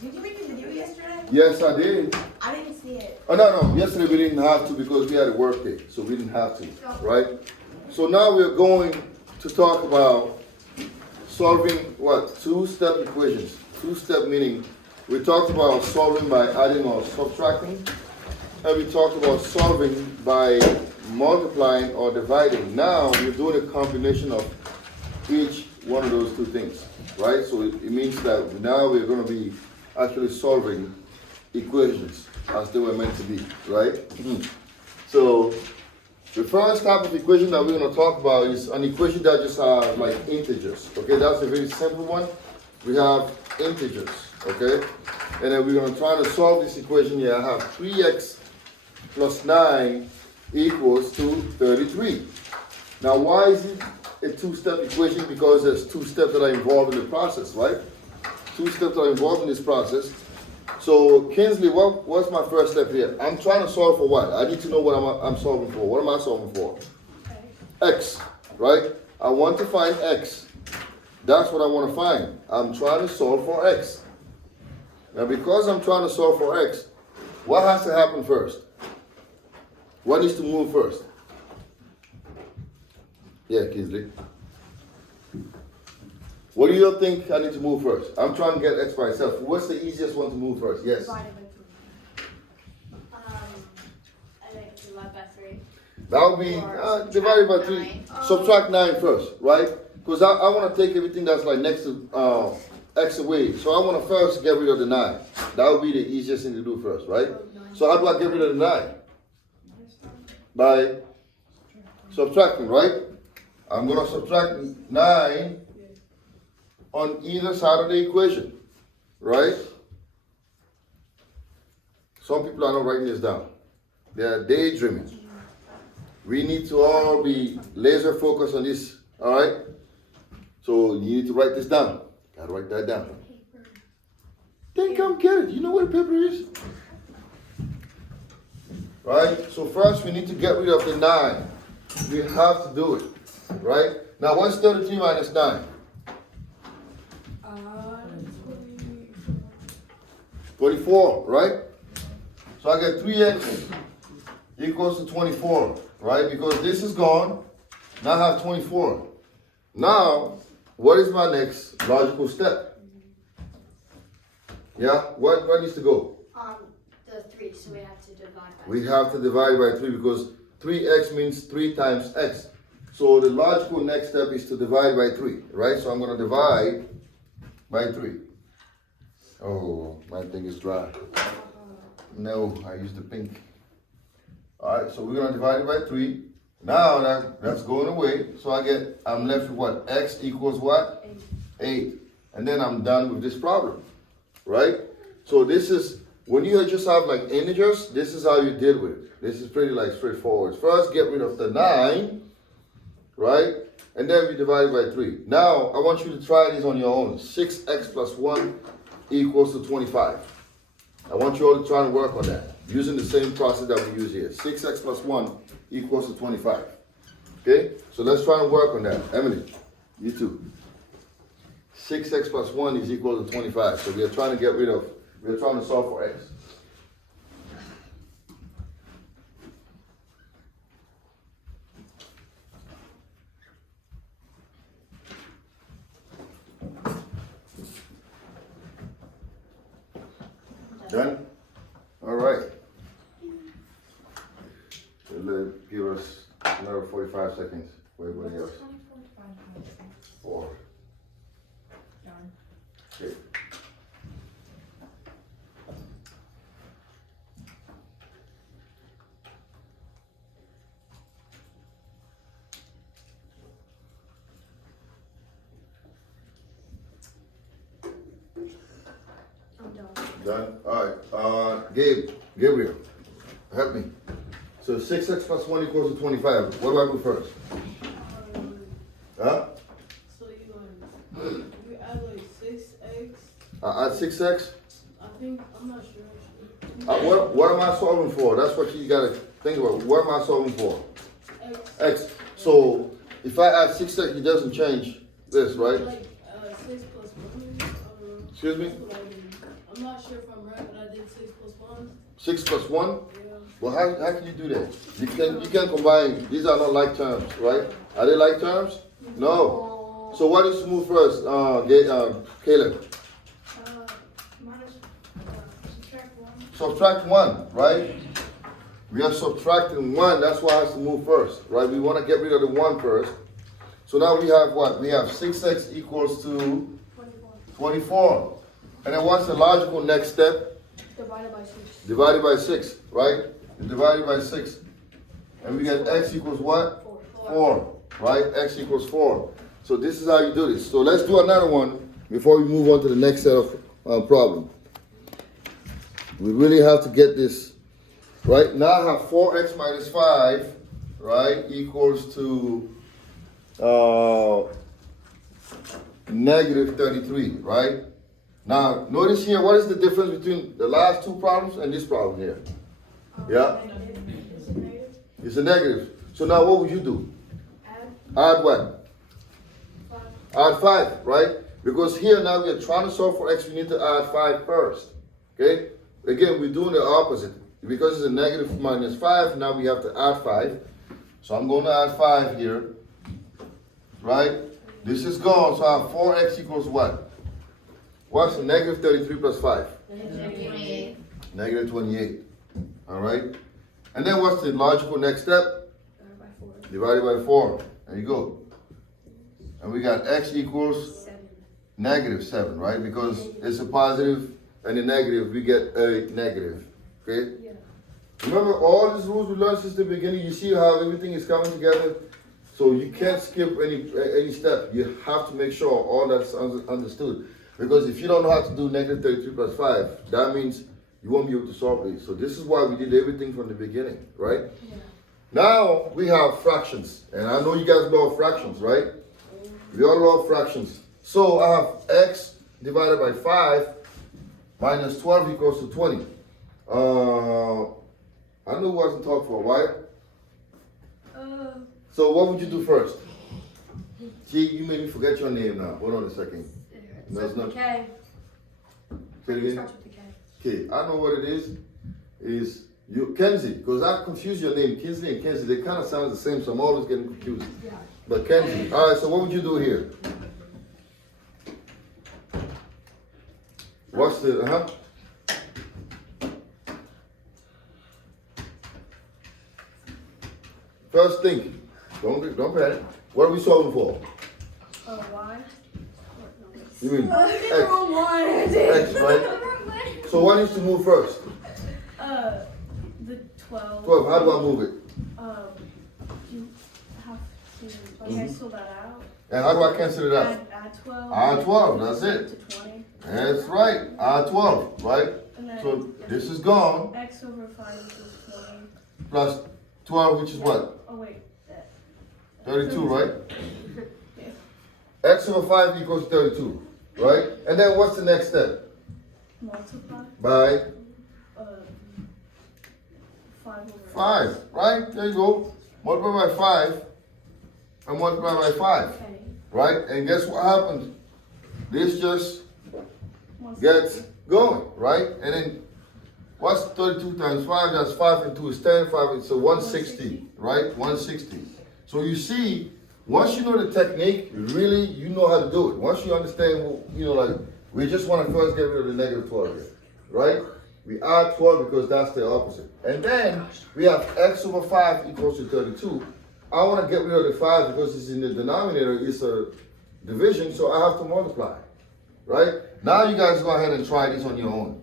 Did you make a video yesterday? Yes, I did. I didn't see it. Oh, no. Yesterday we didn't have to because we had a work day, so we didn't have to, right? So now we're going to talk about solving what? Two-step equations. Two-step meaning we talked about solving by adding or subtracting, and we talked about solving by multiplying or dividing. Now we're doing a combination of each one of those two things, right? So it means that now we're going to be actually solving equations as they were meant to be, right? So the first type of equation that we're going to talk about is an equation that just has like integers, okay? That's a very simple one. We have integers, okay? And then we're going to try to solve this equation here. I have 3x plus 9 equals to 33. Now, why is it a two-step equation? Because there's two steps that are involved in the process, right? Two steps are involved in this process. So, Kinsley, what's my first step here? I'm trying to solve for what? I need to know what I'm solving for. What am I solving for? X, right? I want to find X. That's what I want to find. I'm trying to solve for X. Now, because I'm trying to solve for X, what has to happen first? What needs to move first? Yeah, Kinsley. What do you think I need to move first? I'm trying to get X by itself. What's the easiest one to move first? Yes. Divided by 3. I think divide by 3. That would be divided by 3. 9. Subtract 9 first, right? Because I want to take everything that's like next to X away. So I want to first get rid of the 9. That would be the easiest thing to do first, right? So how do I get rid of the 9? By subtracting, right? I'm going to subtract 9 on either side of the equation, right? Some people are not writing this down. They are daydreaming. We need to all be laser focused on this, all right? So you need to write this down. Gotta write that down. Then come get it. You know what a paper is? Right? So first we need to get rid of the 9. We have to do it. Right? Now what's 33 minus 9? 24, right? So I get 3x equals to 24, right? Because this is gone. Now I have 24. Now, what is my next logical step? Yeah? What needs to go? The 3, so we have to divide by 3. We have to divide by 3 because 3x means 3 times x. So the logical next step is to divide by 3, right? So I'm going to divide by 3. Oh, my thing is dry. No, I used the pink. All right, so we're going to divide it by 3. Now that's going away. So I'm left with what? X equals what? 8. And then I'm done with this problem, right? So this is, when you just have like integers, this is how you deal with it. This is pretty like straightforward. First, get rid of the 9, right? And then we divide by 3. Now, I want you to try this on your own. 6x plus 1 equals to 25. I want you all to try and work on that using the same process that we use here. 6x plus 1 equals to 25. Okay? So let's try and work on that. Emily, you too. 6x plus 1 is equal to 25. So we're trying to solve for x. Done? All right. It'll give us another 45 seconds for everybody else. 4. Okay. Done? All right. Gabriel, help me. So 6x plus 1 equals to 25. What do I do first? Huh? So you add like 6x. I add 6x? I'm not sure. What am I solving for? That's what you got to think about. What am I solving for? X. X. So if I add 6x, it doesn't change this, right? Like 6 plus 1. Excuse me? I'm not sure if I'm right, but I did 6 plus 1. 6 plus 1? Yeah. Well, how can you do that? You can combine, these are not like terms, right? Are they like terms? No. So what is to move first, Caleb? Minus, subtract 1. Subtract 1, right? We are subtracting 1, that's why it has to move first, right? We want to get rid of the 1 first. So now we have what? We have 6x equals to 24. And then what's the logical next step? Divided by 6. Divided by 6, right? Divided by 6. And we get x equals what? 4, right? X equals 4. So this is how you do this. So let's do another one before we move on to the next set of problem. We really have to get this, right? Now I have 4x minus 5, right, equals to negative 33, right? Now, notice here, what is the difference between the last two problems and this problem here? Yeah? It's a negative. So now what would you do? Add what? 5. Add 5, right? Because here now we are trying to solve for x, we need to add 5 first. Okay? Again, we're doing the opposite. Because it's a negative minus 5, now we have to add 5. So I'm going to add 5 here. Right? This is gone, so I have 4x equals what? What's the negative 33 plus 5? Negative 28. Alright? And then what's the logical next step? Divided by 4. There you go. And we got x equals 7. negative 7, right? Because it's a positive and a negative, we get a negative. Okay? Yeah. Remember all these rules we learned since the beginning, you see how everything is coming together? So you can't skip any step. You have to make sure all that's understood. Because if you don't know how to do negative 33 plus 5, that means you won't be able to solve it. So this is why we did everything from the beginning, right? Yeah. Now we have fractions. And I know you guys love fractions, right? We all love fractions. So I have x divided by 5 minus 12 equals to 20. I know it wasn't talked for a while. So what would you do first? See, you made me forget your name now. Hold on a second. No, it's not. K. Say it again. Starts with the K. Okay, I know what it is. Is you Kenzie? Because I confuse your name, Kinsley and Kenzie. They kind of sound the same, so I'm always getting confused. Yeah. But Kenzie. All right. So what would you do here? What's the First thing. Don't panic. What are we solving for? Y. You mean X? Wrong one. X, right? So what needs to move first? The 12. 12. How do I move it? You have to cancel that out. And how do I cancel it out? Add 12. Add 12. That's it. To 20. That's right. Add 12, right? And then So this is gone. x over 5 equals 20. Plus 12, which is what? Oh, wait. 32, right? X over 5 equals 32, right? And then what's the next step? Multiply. By 5 over 5, right? There you go. Multiply by 5 and multiply by 5, Okay. right? And guess what happens? This just gets going, right? And then what's 32 times 5? That's 5 and 2 is 10. 5 is 160, right? 160. So you see, once you know the technique, really, you know how to do it. Once you understand, like, we just want to first get rid of the negative 12 here, right? We add 12 because that's the opposite. And then we have x over 5 equals to 32. I want to get rid of the 5 because it's in the denominator, it's a division, so I have to multiply, right? Now you guys go ahead and try this on your own.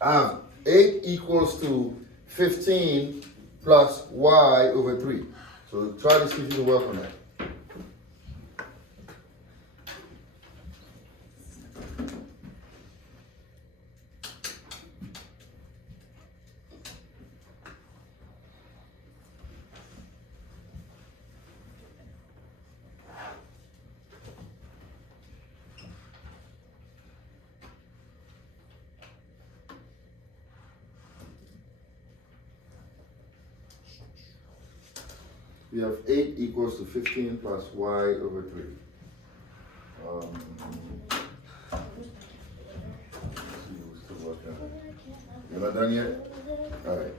I have 8 equals to 15 plus y over 3. So try to see if you can work on that. We have 8 equals to 15 plus y over 3. Let's see You're not done yet? All right.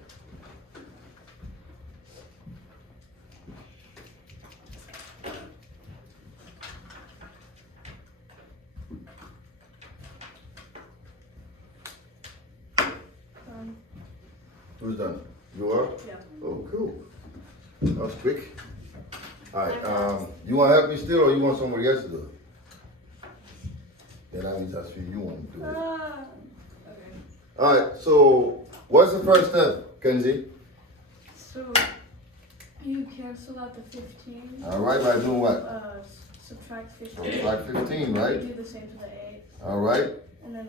Who's done? You are? Yeah. Oh, cool. That was quick. All right. You want to help me still, or you want somebody else to do it? Then I need to ask you. You want to do it? Okay. All right. So, what's the first step, Kenzie? So you cancel out the 15. All right. By doing what? Subtract 15. Like 15, right? You do the same to the 8. All right. And then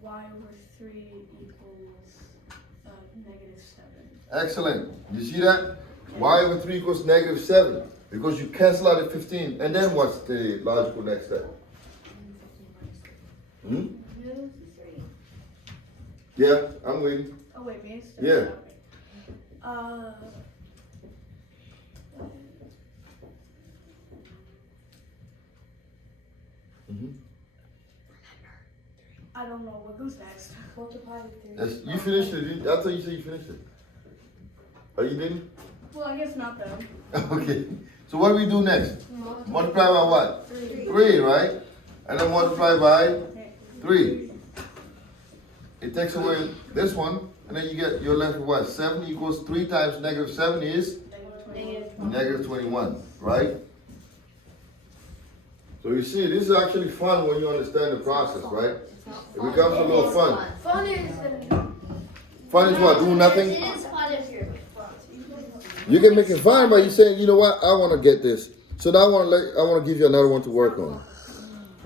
y over 3 equals negative 7. Excellent. You see that? Y over 3 equals negative 7. Because you cancel out the 15. And then what's the logical next step? Hmm? Yeah, I'm waiting. Oh wait, me? Yeah. Okay. Mm-hmm. I don't know what goes next. Multiply with 3. Yes, you finished it. I thought you said you finished it. Oh, you didn't? Well, I guess not then. Okay. So what do we do next? Multiply by what? 3. 3, right? And then multiply by Okay. 3. It takes away this one, and then you're left with what? 7 equals 3 times negative 7 is negative 21, right? So you see, this is actually fun when you understand the process, right? It becomes a little fun. Fun is Fun is what? Doing nothing? It is fun if you're fun. You can make it fun, but you're saying, you know what? I want to get this. So now I want to give you another one to work on.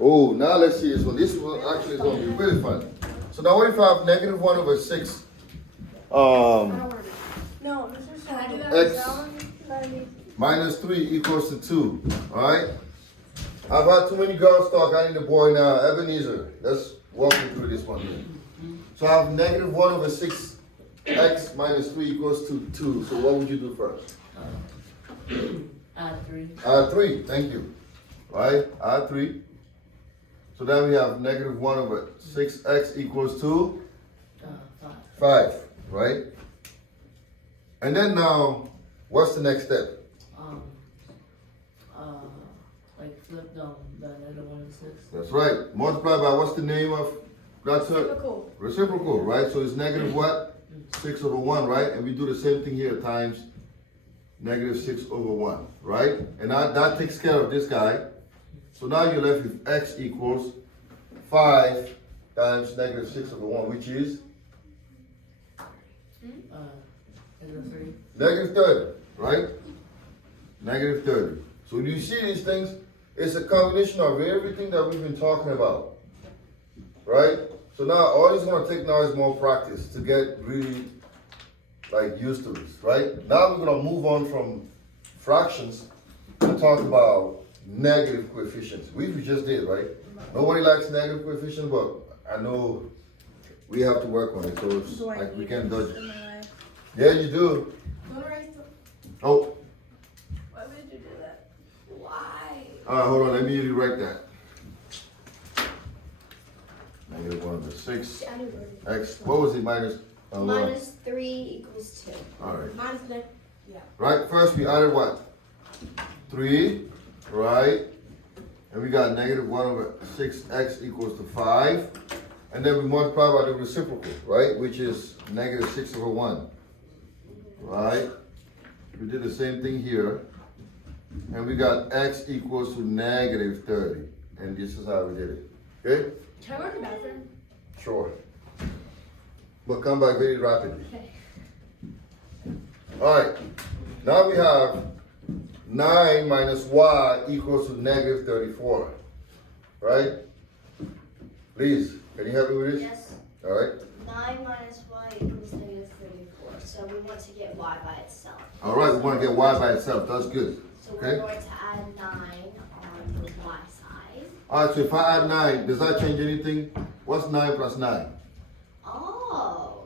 Oh, now let's see this one. This one actually is going to be really fun. So now what if I have negative 1 over 6? No, this is can I do that? X minus 3 equals to 2. Alright? I've had too many girls talk. I need a boy now. Ebenezer, let's walk me through this one here. So I have negative 1 over 6 x minus 3 equals to 2. So what would you do first? Add 3. Add 3. Thank you. Right? Add 3. So then we have negative 1 over 6x equals to 5. Right? And then now, what's the next step? Like flip down the negative 1 to 6. That's right. Multiply by what's the name of that's Reciprocal. reciprocal, right? So it's negative what? 6 over 1, right? And we do the same thing here times negative 6 over 1, right? And that takes care of this guy. So now you're left with x equals 5 times negative 6 over 1, which is Negative 3. negative 30, right? Negative 30. So do you see these things? It's a combination of everything that we've been talking about, right? So now all it's going to take now is more practice to get really like used to this, right? Now we're going to move on from fractions to talk about negative coefficients, which we just did, right? Nobody likes negative coefficients, but I know we have to work on it, so it's like we can't dodge it. Yeah, you do. Oh, Why would you do that? Why? all right, hold on. Let me rewrite that. Negative 1 over 6 x. What was it? Minus. Minus 3 equals 2. All right. Mine's the Right. First, we added what? 3. Right. And we got negative 1 over 6x equals to 5. And then we multiply by the reciprocal, right? Which is negative 6 over 1. Right. We did the same thing here. And we got x equals to negative 30. And this is how we did it. Okay? Can I go to the bathroom? Sure. But come back very rapidly. Alright. Now we have 9 minus y equals to negative 34. Right? Please, can you help me with this? Yes. Alright. 9 minus y equals negative 34. So we want to get y by itself. Alright, we want to get y by itself. That's good. So Okay. we're going to add 9 on the y side. Alright, so if I add 9, does that change anything? What's 9 plus 9? Oh.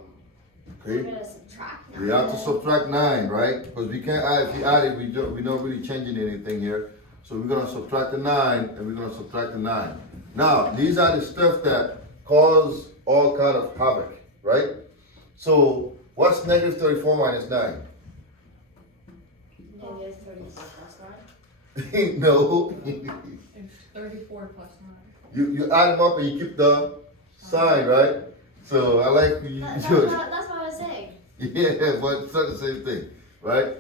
We're Okay. going to subtract 9. We have to subtract 9, right? Because we can't add, if we add it, we're not really changing anything here. So we're going to subtract the 9, and we're going to subtract the 9. Now, these are the stuff that cause all kind of havoc, right? So what's negative 34 minus 9? Negative 36 plus 9. No. It's 34 plus 9. You add them up and you keep the sign, right? So I like you. That's what I was saying. Yeah, but it's not the same thing, right?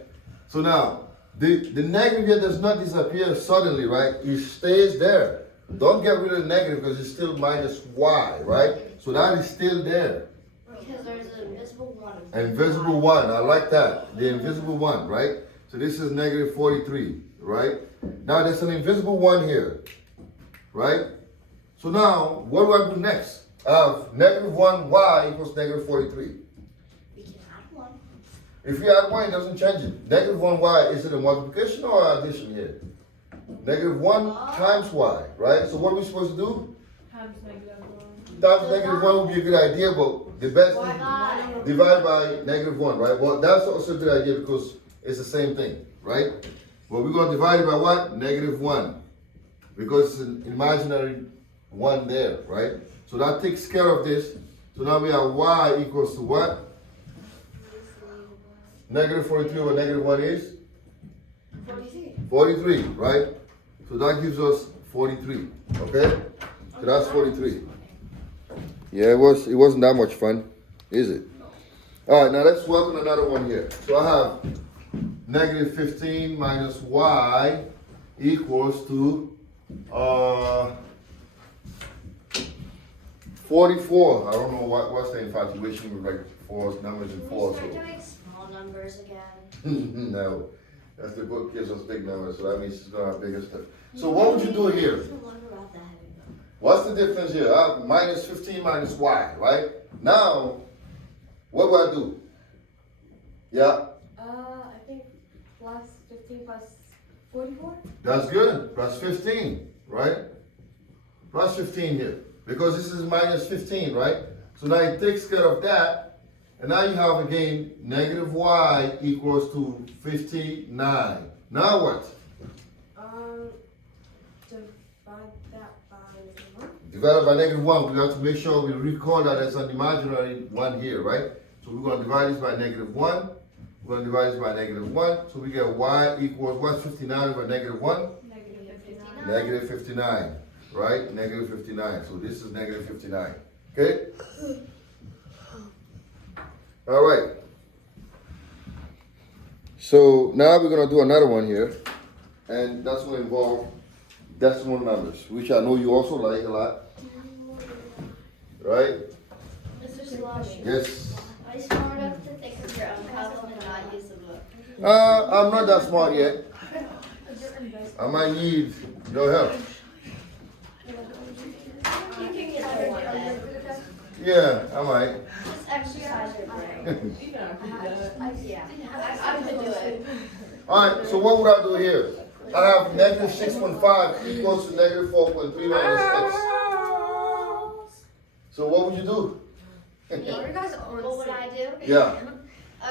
So now, the negative here does not disappear suddenly, right? It stays there. Don't get rid of the negative because it's still minus y, right? So that is still there. Because there's an invisible 1. Invisible 1, I like that. The invisible 1, right? So this is negative 43, right? Now there's an invisible 1 here, right? So now, what do I do next? I have negative 1y equals negative 43. We can add 1. If you add 1, it doesn't change it. Negative 1y, is it a multiplication or addition here? Negative 1 times y, right? So what are we supposed to do? Times negative 1. Times negative 1 would be a good idea, but the best thing, divide by negative 1, right? Well, that's also a good idea because it's the same thing, right? But we're going to divide it by what? Negative 1. Because it's an imaginary 1 there, right? So that takes care of this. So now we have y equals to what? Negative 43 over negative 1 is? 43. 43, right? So that gives us 43, okay? So that's 43. Yeah, it wasn't that much fun, is it? All right, now let's work on another one here. So I have negative 15 minus y equals to 44. I don't know what's the infatuation with like fours, numbers and Can we fours. start So. doing small numbers again? No, that's the book gives us big numbers, so that means it's gonna have bigger stuff. So what would you do here? No wonder about that heavy number. What's the difference here? I have minus 15 minus y, right? Now, what do I do? Yeah, I think plus 15 plus 44? that's good. Plus 15, right? Plus 15 here. Because this is minus 15, right? So now it takes care of that. And now you have again negative y equals to 59. Now what? Divide that by 1. Divided by negative 1, we have to make sure we recall that it's an imaginary 1 here, right? So we're going to divide this by negative 1. We're going to divide this by negative 1. So we get y equals, what's 59 over negative 1? Negative 59. Negative 59, right? Negative 59. So this is negative 59. Okay? All right. So now we're going to do another one here. And that's going to involve decimal numbers, which I know you also like a lot. Right? Mr. Slavic, Yes. are you smart enough to think of your own problem and not use the book? I'm not that smart yet. I might need your help. You can get there one day. Yeah, I might. Just exercise your brain. Yeah, I could do it. Alright, so what would I do here? I have negative 6.5 equals to negative 4.3 minus x. So what would you do? What would I do? Yeah,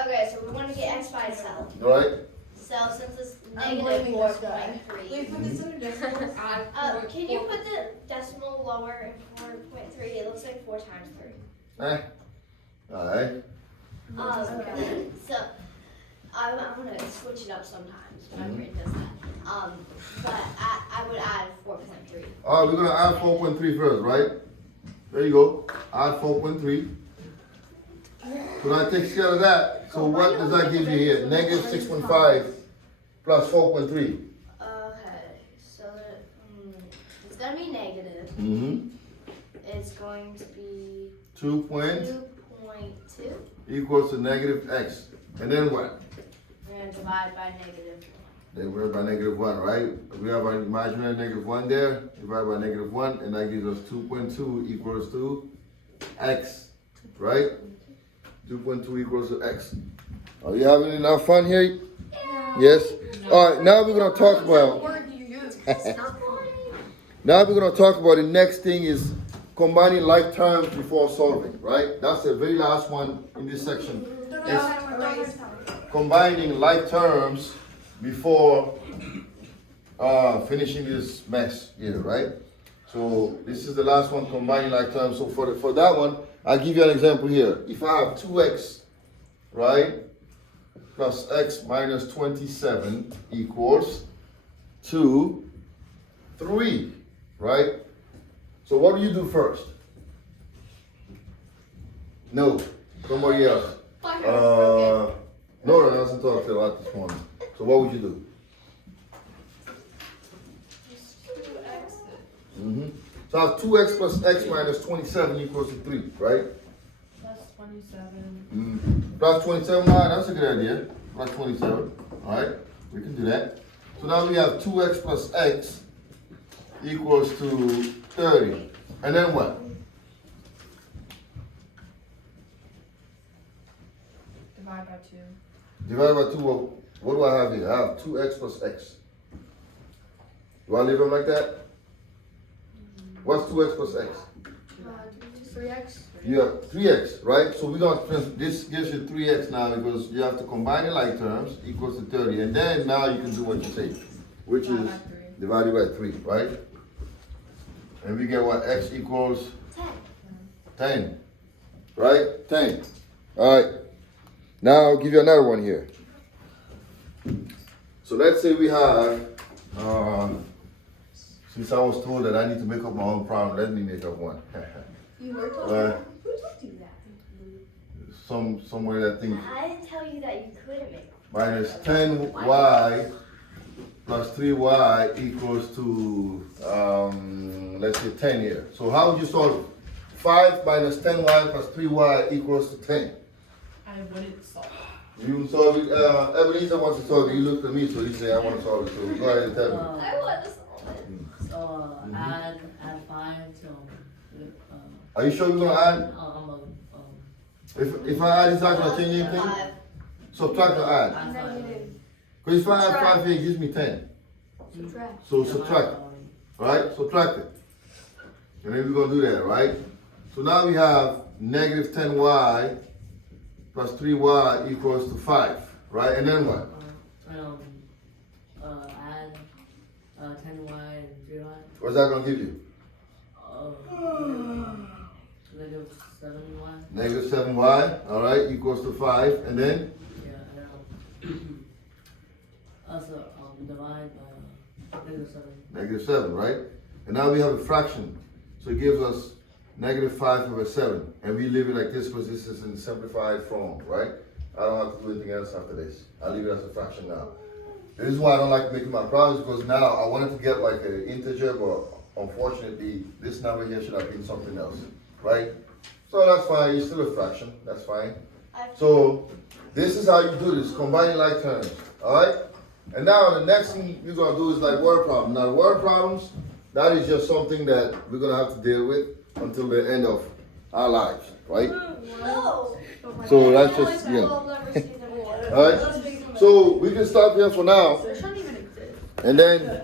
Okay, so we want to get x by itself. right? So since it's I'm negative blaming this guy. 4.3. Wait, put this under decimal. Add Can you put the decimal lower in 4.3? It looks like 4 times 3. Alright. So I'm gonna switch it up sometimes. My brain does that. But I would add 4.3. Alright, we're gonna add 4.3 first, right? There you go. Add 4.3. So that takes care of that. So what does that give you here? Negative 6.5 plus 4.3. Okay, so it's gonna be negative. Mm-hmm. It's going to be 2.2 2.2. equals to negative x. And then what? We're gonna divide by negative 1. Then we're by negative 1, right? We have our imaginary negative 1 there, divided by negative 1, and that gives us 2.2 equals to x, right? 2.2 equals to x. Are you having enough fun here? Yes? All right, now we're going to talk about, word do you use? now we're going to talk about the next thing is combining like terms before solving, right? That's the very last one in this section. Is combining like terms before finishing this mess here, right? So this is the last one, combining like terms. So for that one, I'll give you an example here. If I have 2x, right, plus x minus 27 equals 2, 3, right? So what do you do first? No, somebody else. No, I wasn't talking about this morning. So what would you do? So I have 2x plus x minus 27 equals to 3, right? Plus 27. Plus 27, all right, that's a good idea. Plus 27, all right? We can do that. So now we have 2x plus x equals to 30. And then what? Divide by 2. Divided by 2, well, what do I have here? I have 2x plus x. Do I leave them like that? What's 2x plus x? 3x. You have 3x, right? So we're gonna, this gives you 3x now because you have to combine the like terms equals to 30. And then now you can do what you say, which is divided by 3, right? And we get what? X equals 10, right? 10. All right. Now I'll give you another one here. So let's say we have, since I was told that I need to make up my own problem, let me make up one. You were told Who told you that? Somewhere that thing I didn't tell you that you couldn't make. minus 10y plus 3y equals to, let's say 10 here. So how would you solve it? 5 minus 10y plus 3y equals to 10. I wouldn't solve it. You would solve it, Ebenezer wants to solve it. He looked at me, so he said, I want to solve it. So go ahead and tell me. I want to solve it. So add 5 to Are you sure you're going to add? If I add, it's not going to change anything? 5. Subtract or add? add 5. Because if I add 5 here, it gives me 10. Subtract. So subtract it. Alright, subtract it. And then we're going to do that, right? So now we have negative 10y plus 3y equals to 5, right? And then what? Add 10y and 3y. What's that going to give you? Negative 7y. Negative 7y, alright, equals to 5. And then? Yeah, and also divide by negative 7. Negative 7, right? And now we have a fraction. So it gives us negative 5 over 7. And we leave it like this because this is in simplified form, right? I don't have to do anything else after this. I leave it as a fraction now. This is why I don't like making my problems, because now I wanted to get like an integer, but unfortunately this number here should have been something else, right? So that's fine, it's still a fraction, that's fine. So this is how you do this, combining like terms, alright? And now the next thing you're gonna do is like word problems. Now word problems, that is just something that we're gonna have to deal with until the end of our lives, right? No. So that's just, yeah. Alright, so we can stop here for now, It shouldn't even exist. and then